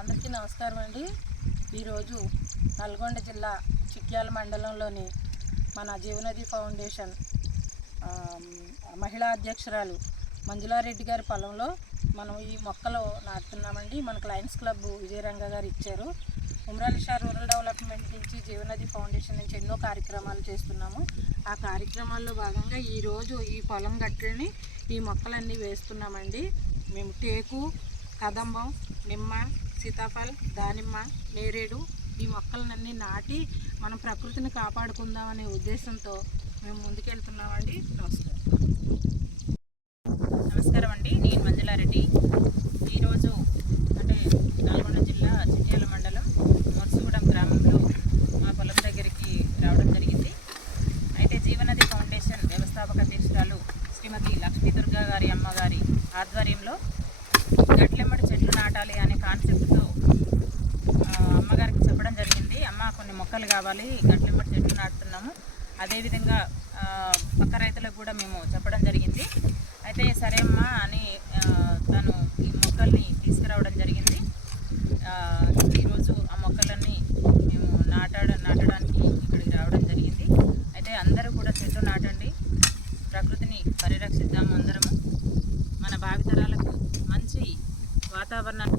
అందరికీ నమస్కారం అండి. ఈరోజు నల్గొండ జిల్లా చిట్యాల మండలంలోని మన జీవనది ఫౌండేషన్ మహిళా అధ్యక్షురాలు మంజులారెడ్డి గారి పొలంలో మనం ఈ మొక్కలు నాటుతున్నామండి. మనకు లయన్స్ క్లబ్ విజయరంగ గారు ఇచ్చారు. ఉమ్రాలిషా రూరల్ డెవలప్మెంట్ నుంచి జీవనది ఫౌండేషన్ నుంచి ఎన్నో కార్యక్రమాలు చేస్తున్నాము. ఆ కార్యక్రమాల్లో భాగంగా ఈరోజు ఈ పొలం గట్టుని ఈ మొక్కలన్నీ వేస్తున్నామండి. మేము టేకు, కదంబం, నిమ్మ, సీతాఫల్, దానిమ్మ, నేరేడు ఈ మొక్కలన్నీ నాటి మనం ప్రకృతిని కాపాడుకుందామనే ఉద్దేశంతో మేము ముందుకెళ్తున్నామండి. నమస్కారం అండి. నేను మంజులారెడ్డి. ఈరోజు అంటే నల్గొండ జిల్లా చిట్యాల మండలం మొర్సుగూడెం గ్రామంలో మా పొలం దగ్గరికి రావడం జరిగింది. అయితే జీవనది ఫౌండేషన్ వ్యవస్థాపక అధ్యక్షురాలు శ్రీమతి లక్ష్మీ దుర్గా గారి అమ్మగారి ఆధ్వర్యంలో గట్లెమ్మడి చెట్లు నాటాలి అనే కాన్సెప్ట్తో అమ్మగారికి చెప్పడం జరిగింది. అమ్మ కొన్ని మొక్కలు కావాలి, గట్లెమ్మడి చెట్లు నాటుతున్నాము, అదేవిధంగా పక్క రైతులకు కూడా మేము చెప్పడం జరిగింది. అయితే సరే అమ్మా అని తను ఈ మొక్కల్ని తీసుకురావడం జరిగింది. ఈరోజు ఆ మొక్కలన్నీ మేము నాటడానికి ఇక్కడికి రావడం జరిగింది. అయితే అందరూ కూడా చెట్లు నాటండి, ప్రకృతిని పరిరక్షిద్దాము, అందరము మన భావితరాలకు మంచి వాతావరణాన్ని